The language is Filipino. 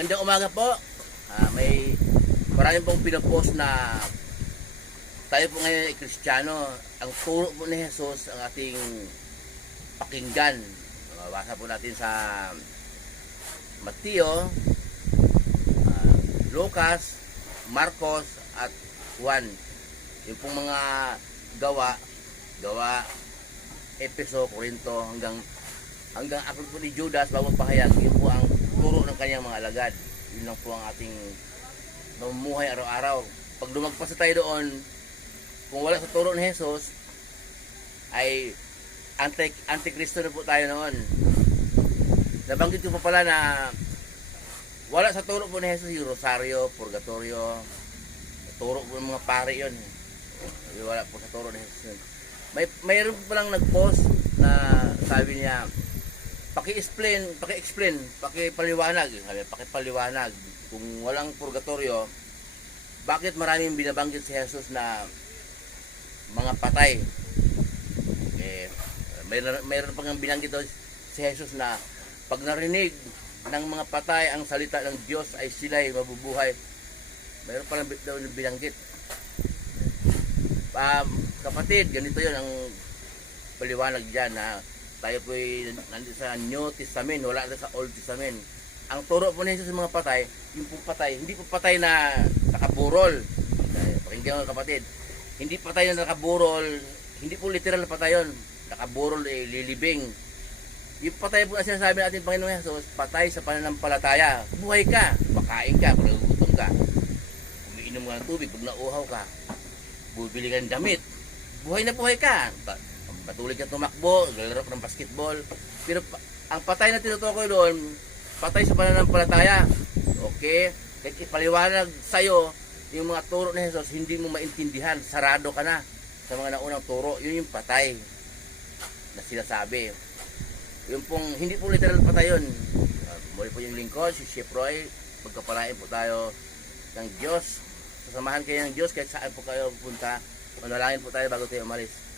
Magandang umaga po. May maraming pong pinopost na tayo po ngayon ay Kristiyano. Ang turo po ni Jesus ang ating pakinggan. Mabasa po natin sa Mateo, Lucas, Marcos at Juan. Yung pong mga gawa, Epeso, Corinto hanggang aklat po ni Judas bago pahayag. Yun po ang turo ng kanyang mga alagad. Yun lang po ang ating namumuhay araw-araw. Pag lumagpas tayo doon, kung wala sa turo ni Jesus, ay antikristo na po tayo noon. Nabanggit ko pa pala na wala sa turo po ni Jesus yung rosaryo, purgatorio, turo po ng mga pare yun. Wala po sa turo ni Jesus yun. Mayroon po palang nag-post na sabi niya, paki-explain, pakipaliwanag kung walang purgatorio, bakit maraming binabanggit si Jesus na mga patay. Mayroon pang binanggit si Jesus na pag narinig ng mga patay ang salita ng Diyos ay sila'y mabubuhay. Mayroon pang binanggit. Kapatid, ganito yun ang paliwanag dyan na tayo po nandito sa New Testament, wala na sa Old Testament. Ang turo po na sa mga patay, yung po patay, hindi po patay na nakaburol. Pakinggan mo kapatid, hindi patay na nakaburol, hindi po literal na patay yun. Nakaburol, lilibing. Yung patay po na sinasabi natin Panginoon Jesus, patay sa pananampalataya. Buhay ka, makain ka, kung nagugutom ka, umiinom ka ng tubig, pag nauuhaw ka, bubili ka ng damit, buhay na buhay ka. Patuloy ka tumakbo, lalaro ka ng basketball. Pero ang patay na tinutukoy doon, patay sa pananampalataya. Okay? Kahit ipaliwanag sa'yo yung mga turo ni Jesus, hindi mo maintindihan. Sarado ka na sa mga naunang turo. Yun yung patay na sinasabi. Yung pong, hindi po literal patay yun. Muli po yung lingkod, si Chef Roy. Pagkapalain po tayo ng Diyos. Sasamahan kayo ng Diyos kahit saan po kayo pupunta. Manalangin po tayo bago tayo umalis.